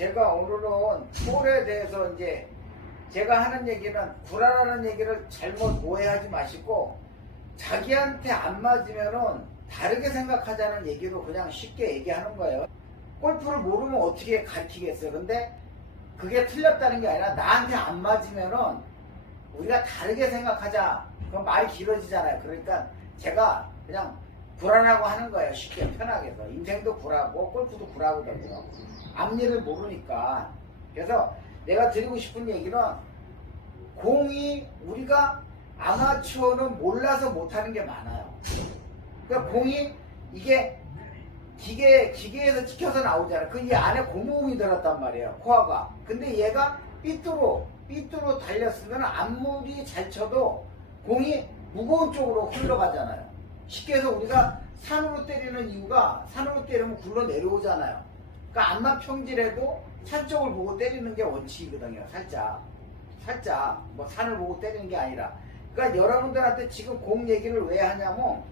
제가 오늘은 볼에 대해서 이제 제가 하는 얘기는 구라라는 얘기를 잘못 오해하지 마시고 자기한테 안 맞으면은 다르게 생각하자는 얘기로 그냥 쉽게 얘기하는 거예요. 골프를 모르면 어떻게 가르치겠어요. 근데 그게 틀렸다는 게 아니라 나한테 안 맞으면은 우리가 다르게 생각하자. 그럼 말이 길어지잖아요. 그러니까 제가 그냥 구라라고 하는 거예요. 쉽게 편하게 해서. 인생도 구라고 골프도 구라거든요. 앞일을 모르니까. 그래서 내가 드리고 싶은 얘기는 공이 우리가 아마추어는 몰라서 못하는 게 많아요. 그러니까 공이 이게 기계에서 찍혀서 나오잖아요. 그 이 안에 고무공이 들었단 말이에요. 코어가. 근데 얘가 삐뚤어 달렸으면 아무리 잘 쳐도 공이 무거운 쪽으로 흘러가잖아요. 쉽게 해서 우리가 산으로 때리는 이유가 산으로 때리면 굴러 내려오잖아요. 그러니까 암만 평질해도 산 쪽을 보고 때리는 게 원칙이거든요. 살짝 뭐 산을 보고 때리는 게 아니라. 그러니까 여러분들한테 지금 공 얘기를 왜 하냐면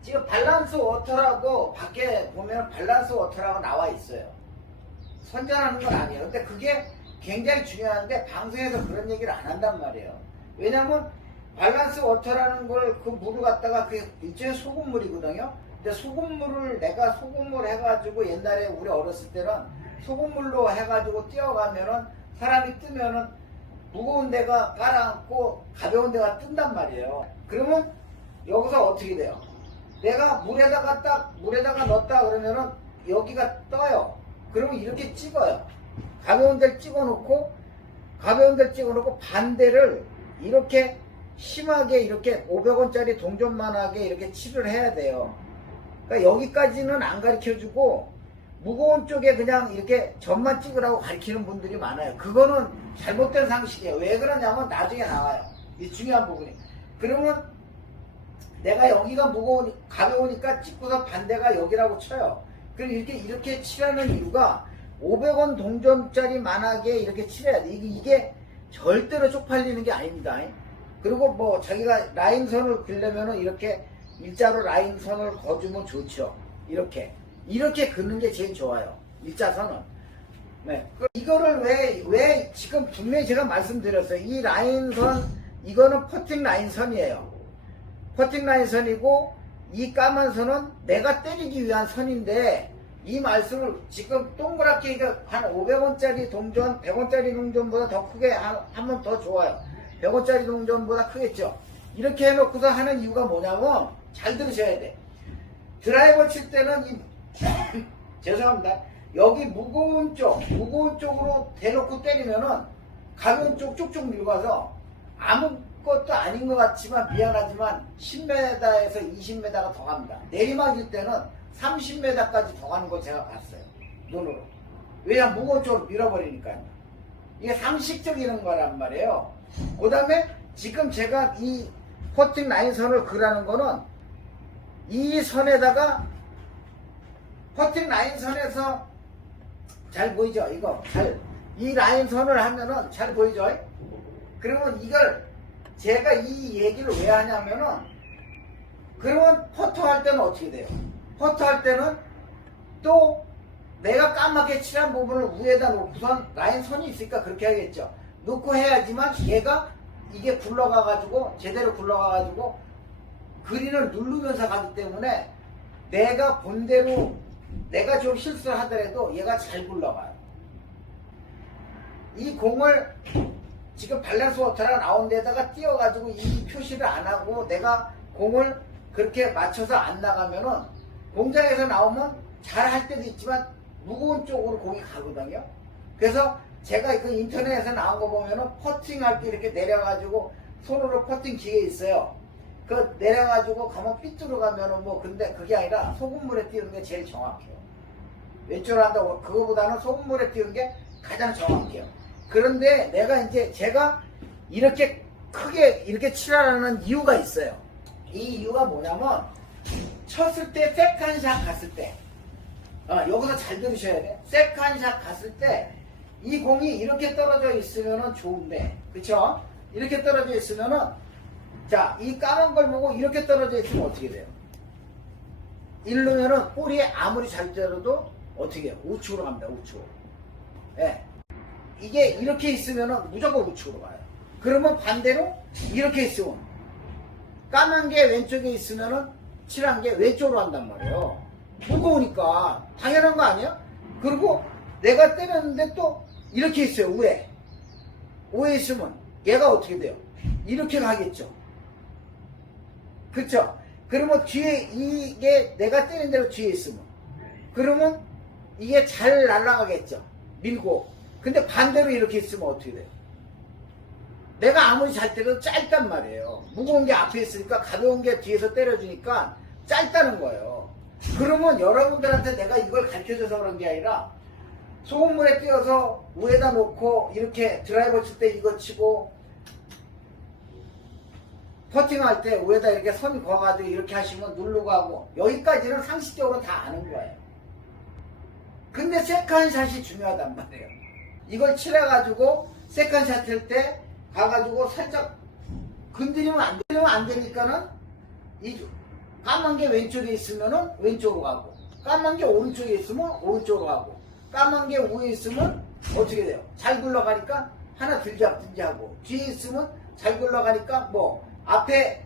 지금 밸런스 워터라고 밖에 보면 밸런스 워터라고 나와 있어요. 선전하는 건 아니에요. 근데 그게 굉장히 중요한데 방송에서 그런 얘기를 안 한단 말이에요. 왜냐면 밸런스 워터라는 걸 그 물을 갖다가 그 일종의 소금물이거든요. 근데 소금물을 내가 소금물 해가지고 옛날에 우리 어렸을 때는 소금물로 해가지고 뛰어가면은 사람이 뜨면은 무거운 데가 깔아앉고 가벼운 데가 뜬단 말이에요. 그러면 여기서 어떻게 돼요? 내가 물에다가 넣었다 그러면은 여기가 떠요. 그러면 이렇게 찍어요. 가벼운 데를 찍어놓고 반대를 이렇게 심하게 이렇게 500원짜리 동전만하게 이렇게 칠을 해야 돼요. 그러니까 여기까지는 안 가르쳐주고 무거운 쪽에 그냥 이렇게 점만 찍으라고 가르치는 분들이 많아요. 그거는 잘못된 상식이에요. 왜 그러냐면 나중에 나와요. 이 중요한 부분이. 그러면 내가 여기가 가벼우니까 찍고서 반대가 여기라고 쳐요. 그럼 이렇게 칠하는 이유가 500원 동전짜리 만하게 이렇게 칠해야 돼. 이게 절대로 쪽팔리는 게 아닙니다. 그리고 뭐 자기가 라인선을 그리려면은 이렇게 일자로 라인선을 거주면 좋죠. 이렇게 긋는 게 제일 좋아요. 일자선은. 네. 이거를 왜 지금 분명히 제가 말씀드렸어요. 이 라인선, 이거는 퍼팅 라인선이에요. 퍼팅 라인선이고 이 까만 선은 내가 때리기 위한 선인데 이 말씀을 지금 동그랗게 한 500원짜리 동전, 100원짜리 동전보다 더 크게 하면 더 좋아요. 100원짜리 동전보다 크겠죠. 이렇게 해놓고서 하는 이유가 뭐냐면 잘 들으셔야 돼. 드라이버 칠 때는 죄송합니다. 여기 무거운 쪽으로 대놓고 때리면은 가벼운 쪽 쭉쭉 밀고 와서 아무것도 아닌 것 같지만 미안하지만 10m에서 20m가 더 갑니다. 내리막일 때는 30m까지 더 가는 거 제가 봤어요. 눈으로. 왜냐면 무거운 쪽으로 밀어버리니까요. 이게 상식적인 거란 말이에요. 그 다음에 지금 제가 이 퍼팅 라인선을 그라는 거는 이 선에다가 퍼팅 라인선에서 잘 보이죠? 이 라인선을 하면은 잘 보이죠? 그러면 이걸 제가 이 얘기를 왜 하냐면은 그러면 퍼터 할 때는 어떻게 돼요? 퍼터 할 때는 또 내가 까맣게 칠한 부분을 위에다 놓고선 라인선이 있으니까 그렇게 하겠죠. 놓고 해야지만 이게 굴러가가지고 제대로 굴러가가지고 그린을 누르면서 가기 때문에 내가 본대로 내가 좀 실수를 하더라도 얘가 잘 굴러가요. 이 공을 지금 밸런스 워터가 나온 데다가 띄워가지고 이 표시를 안 하고 내가 공을 그렇게 맞춰서 안 나가면은 공장에서 나오면 잘 할 때도 있지만 무거운 쪽으로 공이 가거든요. 그래서 제가 그 인터넷에서 나온 거 보면은 퍼팅 할 때 이렇게 내려가지고 손으로 퍼팅 기계 있어요. 그 내려가지고 가면 삐뚤어 가면은 뭐 근데 그게 아니라 소금물에 띄우는 게 제일 정확해요. 왼쪽으로 한다고 그거보다는 소금물에 띄우는 게 가장 정확해요. 그런데 제가 이렇게 크게 이렇게 칠하라는 이유가 있어요. 이 이유가 뭐냐면 쳤을 때 세컨샷 갔을 때 여기서 잘 들으셔야 돼. 세컨샷 갔을 때 이 공이 이렇게 떨어져 있으면은 좋은데 그쵸? 이렇게 떨어져 있으면은 자, 이 까만 걸 보고 이렇게 떨어져 있으면 어떻게 돼요? 이러면은 볼이 아무리 잘 때려도 어떻게 해요? 우측으로 갑니다. 우측으로. 예. 이게 이렇게 있으면은 무조건 우측으로 가요. 그러면 반대로 이렇게 있으면 까만 게 왼쪽에 있으면은 칠한 게 왼쪽으로 간단 말이에요. 무거우니까 당연한 거 아니야? 그리고 내가 때렸는데 또 이렇게 있어요. 우에 있으면 얘가 어떻게 돼요? 이렇게 가겠죠. 그쵸? 그러면 뒤에 이게 내가 때린 대로 뒤에 있으면 그러면 이게 잘 날아가겠죠. 밀고. 근데 반대로 이렇게 있으면 어떻게 돼요? 내가 아무리 잘 때려도 짧단 말이에요. 무거운 게 앞에 있으니까 가벼운 게 뒤에서 때려주니까 짧다는 거예요. 그러면 여러분들한테 내가 이걸 가르쳐줘서 그런 게 아니라 소금물에 띄어서 우에다 놓고 이렇게 드라이버 칠 때 이거 치고 퍼팅할 때 우에다 이렇게 선 그어가지고 이렇게 하시면 누르고 하고 여기까지는 상식적으로 다 아는 거예요. 근데 세컨샷이 중요하단 말이에요. 이걸 칠해가지고 세컨샷 할 때 가가지고 살짝 건드리면 안 되니까는 이 까만 게 왼쪽에 있으면은 왼쪽으로 가고 까만 게 오른쪽에 있으면 오른쪽으로 가고 까만 게 위에 있으면 어떻게 돼요? 잘 굴러가니까 하나 들잡든지 하고 뒤에 있으면 잘 굴러가니까 뭐 앞에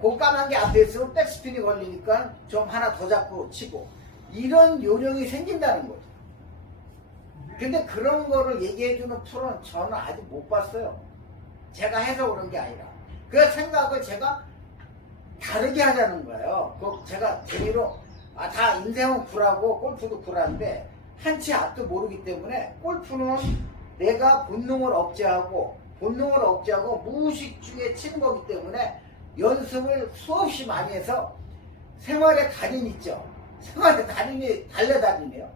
그 까만 게 앞에 있으면 백스핀이 걸리니까 좀 하나 더 잡고 치고 이런 요령이 생긴다는 거죠. 근데 그런 거를 얘기해주는 프로는 저는 아직 못 봤어요. 제가 해서 그런 게 아니라 그 생각을 제가 다르게 하자는 거예요. 그 제가 재미로 다 인생은 구라고 골프도 구라인데 한치 앞도 모르기 때문에 골프는 내가 본능을 억제하고 무의식 중에 치는 거기 때문에 연습을 수없이 많이 해서 생활의 달인 있죠. 생활의 달인이 달려다니네요.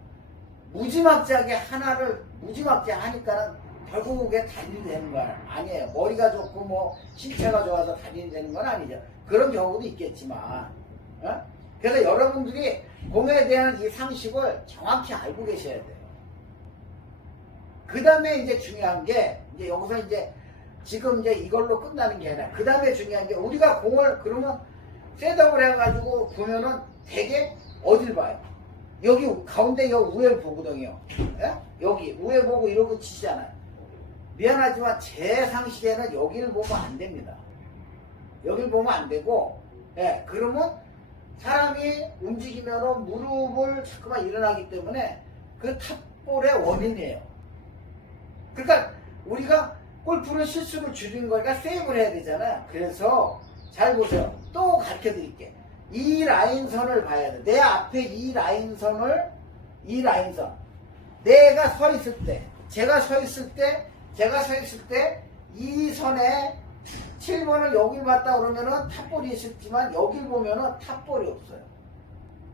무지막지하게 하나를 무지막지하게 하니까는 결국 그게 달인이 되는 건 아니에요. 머리가 좋고 뭐 신체가 좋아서 달인이 되는 건 아니죠. 그런 경우도 있겠지만 그래서 여러분들이 공에 대한 이 상식을 정확히 알고 계셔야 돼요. 그 다음에 이제 중요한 게 이제 여기서 이제 지금 이제 이걸로 끝나는 게 아니라 그 다음에 중요한 게 우리가 공을 그러면 셋업을 해가지고 보면은 되게 어딜 봐요? 여기 가운데 여기 우회를 보거든요. 예? 여기 우회 보고 이러고 치시잖아요. 미안하지만 제 상식에는 여기를 보면 안 됩니다. 여기를 보면 안 되고, 예, 그러면 사람이 움직이면 무릎을 자꾸만 일어나기 때문에 그 탑볼의 원인이에요. 그러니까 우리가 골프는 실수를 줄이는 거니까 세이브를 해야 되잖아요. 그래서 잘 보세요. 또 가르쳐 드릴게. 이 라인선을 봐야 돼. 내 앞에 이 라인선. 내가 서 있을 때, 제가 서 있을 때, 이 선에 7번을 여길 봤다 그러면은 탑볼이 있었지만 여길 보면은 탑볼이 없어요.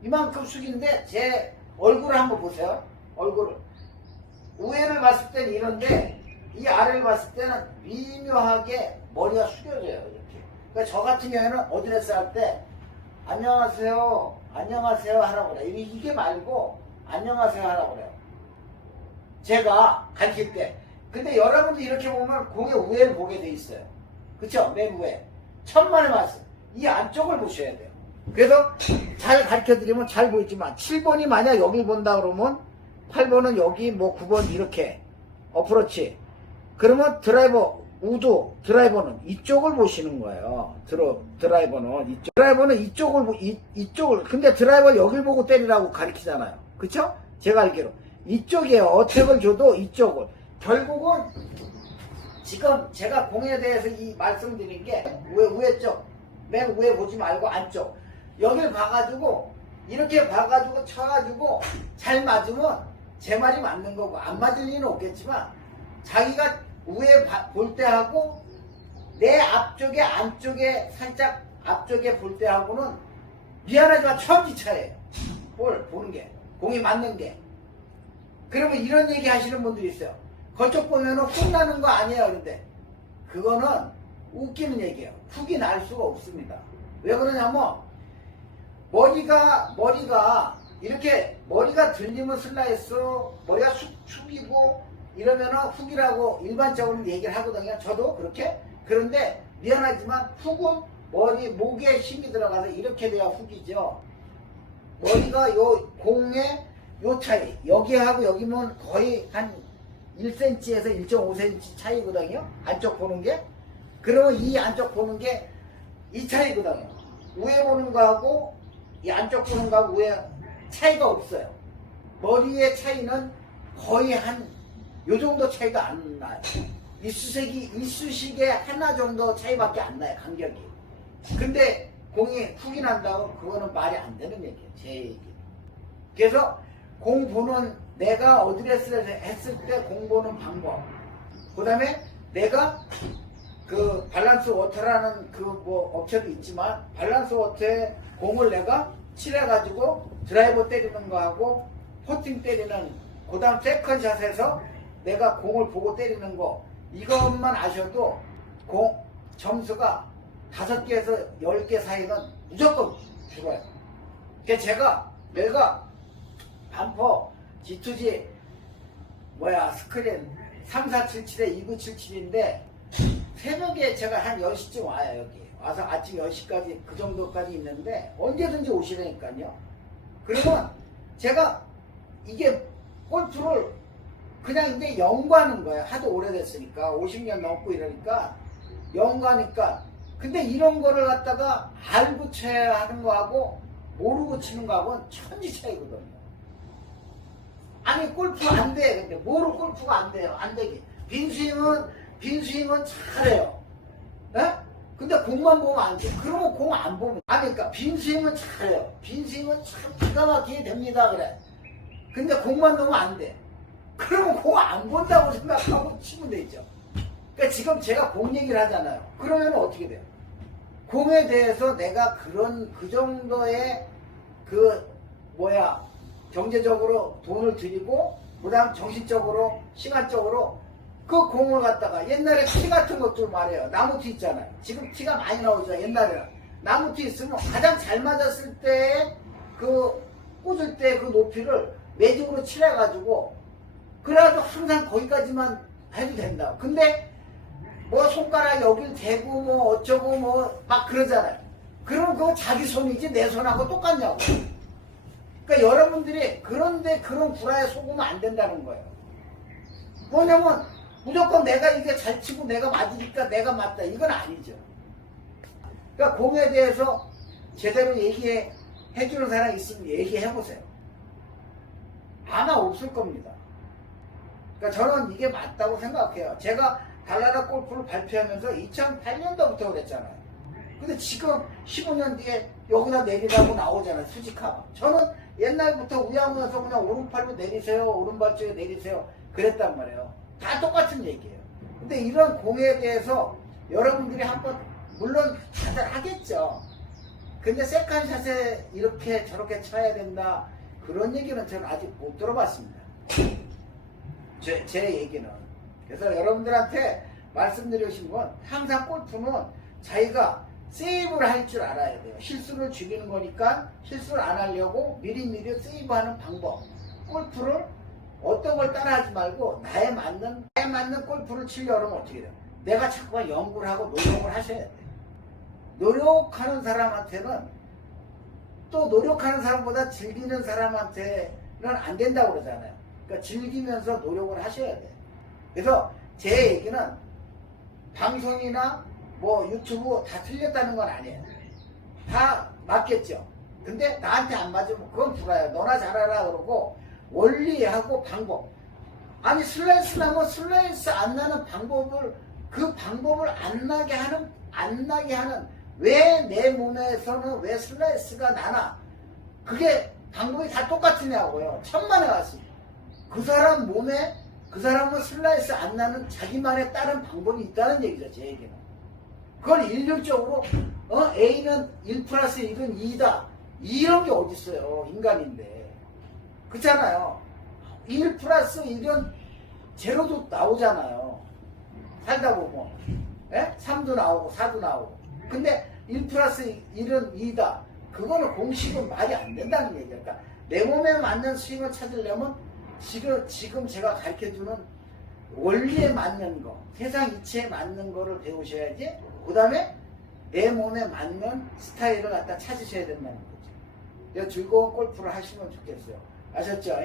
이만큼 숙인데 제 얼굴을 한번 보세요. 얼굴을. 우회를 봤을 때는 이런데 이 아래를 봤을 때는 미묘하게 머리가 숙여져요. 이렇게. 그러니까 저 같은 경우에는 어드레스 할 때 안녕하세요 하라고 그래요. 이게 말고 안녕하세요 하라고 그래요. 제가 가르칠 때. 근데 여러분도 이렇게 보면 공의 우회를 보게 돼 있어요. 그쵸? 맨 우회. 천만의 말씀. 이 안쪽을 보셔야 돼요. 그래서 잘 가르쳐 드리면 잘 보이지만 7번이 만약 여길 본다 그러면 8번은 여기 뭐 9번 이렇게 어프로치. 그러면 우드 드라이버는 이쪽을 보시는 거예요. 드라이버는 이쪽을 근데 드라이버 여길 보고 때리라고 가르치잖아요. 그쵸? 제가 알기로 이쪽이에요. 어택을 줘도 이쪽을. 결국은 지금 제가 공에 대해서 이 말씀드린 게 우회 쪽, 맨 우회 보지 말고 안쪽 여길 봐가지고 이렇게 봐가지고 쳐가지고 잘 맞으면 제 말이 맞는 거고 안 맞을 리는 없겠지만 자기가 우회 볼 때 하고 내 앞쪽에 안쪽에 살짝 앞쪽에 볼 때 하고는 미안하지만 천지차예요. 볼 보는 게 공이 맞는 게. 그러면 이런 얘기 하시는 분들이 있어요. 그쪽 보면은 훅나는 거 아니에요. 근데 그거는 웃기는 얘기예요. 훅이 날 수가 없습니다. 왜 그러냐면 머리가 이렇게 머리가 들리면 슬라이스, 머리가 숙이고 이러면은 훅이라고 일반적으로 얘기를 하거든요. 저도 그렇게. 그런데 미안하지만 훅은 목에 힘이 들어가서 이렇게 돼야 훅이죠. 머리가 요 공에 요 차이. 여기하고 여기면 거의 한 1cm에서 1.5cm 차이거든요. 안쪽 보는 게. 그러면 이 안쪽 보는 게 이 차이거든요. 위에 보는 거하고 이 안쪽 보는 거하고 위에 차이가 없어요. 머리의 차이는 거의 한 요 정도 차이가 안 나요. 이쑤시개 하나 정도 차이밖에 안 나요. 간격이. 근데 공이 훅이 난다고 그거는 말이 안 되는 얘기예요. 제 얘기. 그래서 공 보는 내가 어드레스를 했을 때 공 보는 방법. 그 다음에 내가 그 밸런스 워터라는 그 뭐 업체도 있지만 밸런스 워터에 공을 내가 칠해가지고 드라이버 때리는 거하고 퍼팅 때리는 그 다음 세컨샷에서 내가 공을 보고 때리는 거 이것만 아셔도 공 점수가 5개에서 10개 사이는 무조건 죽어요. 그러니까 내가 반퍼 G2G 스크린 3477에 2977인데 새벽에 제가 한 10시쯤 와요. 여기 와서 아침 10시까지 그 정도까지 있는데 언제든지 오시라니까요. 그러면 제가 이게 골프를 그냥 이제 연구하는 거예요. 하도 오래됐으니까 50년 넘고 이러니까 연구하니까. 근데 이런 거를 갖다가 알고 쳐야 하는 거하고 모르고 치는 거하고는 천지 차이거든요. 아니 골프 안 돼. 근데 모르고 골프가 안 돼요. 안 되게. 빈스윙은 잘해요. 에? 근데 공만 보면 안 돼. 그러면 공 안 보면. 그러니까 빈스윙은 잘해요. 빈스윙은 참 기가 막히게 됩니다. 그래. 근데 공만 넣으면 안 돼. 그러면 공 안 본다고 생각하고 치면 되죠. 그러니까 지금 제가 공 얘기를 하잖아요. 그러면 어떻게 돼요? 공에 대해서 내가 그 정도의 경제적으로 돈을 들이고, 그 다음 정신적으로, 시간적으로 그 공을 갖다가 옛날에 티 같은 것들 말이에요. 나무티 있잖아요. 지금 티가 많이 나오죠. 옛날에는. 나무티 있으면 가장 잘 맞았을 때 꽂을 때 그 높이를 매직으로 칠해가지고, 그래가지고 항상 거기까지만 해도 된다. 근데 뭐 손가락 여길 대고 뭐 어쩌고 뭐 막 그러잖아요. 그럼 그거 자기 손이지 내 손하고 똑같냐고. 그러니까 여러분들이 그런데 그런 구라에 속으면 안 된다는 거예요. 뭐냐면 무조건 내가 이게 잘 치고 내가 맞으니까 내가 맞다. 이건 아니죠. 그러니까 공에 대해서 제대로 얘기해 주는 사람이 있으면 얘기해 보세요. 아마 없을 겁니다. 그러니까 저는 이게 맞다고 생각해요. 제가 달나라 골프를 발표하면서 2008년도부터 그랬잖아요. 근데 지금 15년 뒤에 여기다 내리라고 나오잖아요. 수직하고. 저는 옛날부터 우야무야서 그냥 오른팔로 내리세요. 오른발 쪽에 내리세요. 그랬단 말이에요. 다 똑같은 얘기예요. 근데 이런 공에 대해서 여러분들이 한번 물론 다들 하겠죠. 근데 세컨샷에 이렇게 저렇게 쳐야 된다. 그런 얘기는 저는 아직 못 들어봤습니다. 제 얘기는. 그래서 여러분들한테 말씀드리고 싶은 건 항상 골프는 자기가 세이브를 할 줄 알아야 돼요. 실수를 줄이는 거니까 실수를 안 하려고 미리미리 세이브하는 방법. 골프를 어떤 걸 따라하지 말고 나에 맞는 골프를 치려면 어떻게 돼요? 내가 자꾸만 연구를 하고 노력을 하셔야 돼요. 노력하는 사람한테는 또 노력하는 사람보다 즐기는 사람한테는 안 된다고 그러잖아요. 그러니까 즐기면서 노력을 하셔야 돼요. 그래서 제 얘기는 방송이나 뭐 유튜브 다 틀렸다는 건 아니에요. 다 맞겠죠. 근데 나한테 안 맞으면 그건 불화야. 너나 잘하라 그러고 원리하고 방법. 아니 슬라이스 나면 슬라이스 안 나는 방법을 그 방법을 안 나게 하는 왜 내 몸에서는 왜 슬라이스가 나나 그게 방법이 다 똑같으냐고요. 천만에 왔습니다. 그 사람 몸에 그 사람은 슬라이스 안 나는 자기만의 다른 방법이 있다는 얘기죠. 제 얘기는. 그걸 일률적으로 A는 1 플러스 1은 2다. 이런 게 어딨어요. 인간인데. 그렇잖아요. 1 플러스 1은 제로도 나오잖아요. 살다 보면. 3도 나오고 4도 나오고. 근데 1 플러스 1은 2다. 그거는 공식은 말이 안 된다는 얘기예요. 그러니까 내 몸에 맞는 스윙을 찾으려면 지금 제가 가르쳐주는 원리에 맞는 거, 세상 이치에 맞는 거를 배우셔야지, 그 다음에 내 몸에 맞는 스타일을 갖다 찾으셔야 된다는 거죠. 즐거운 골프를 하시면 좋겠어요. 아셨죠?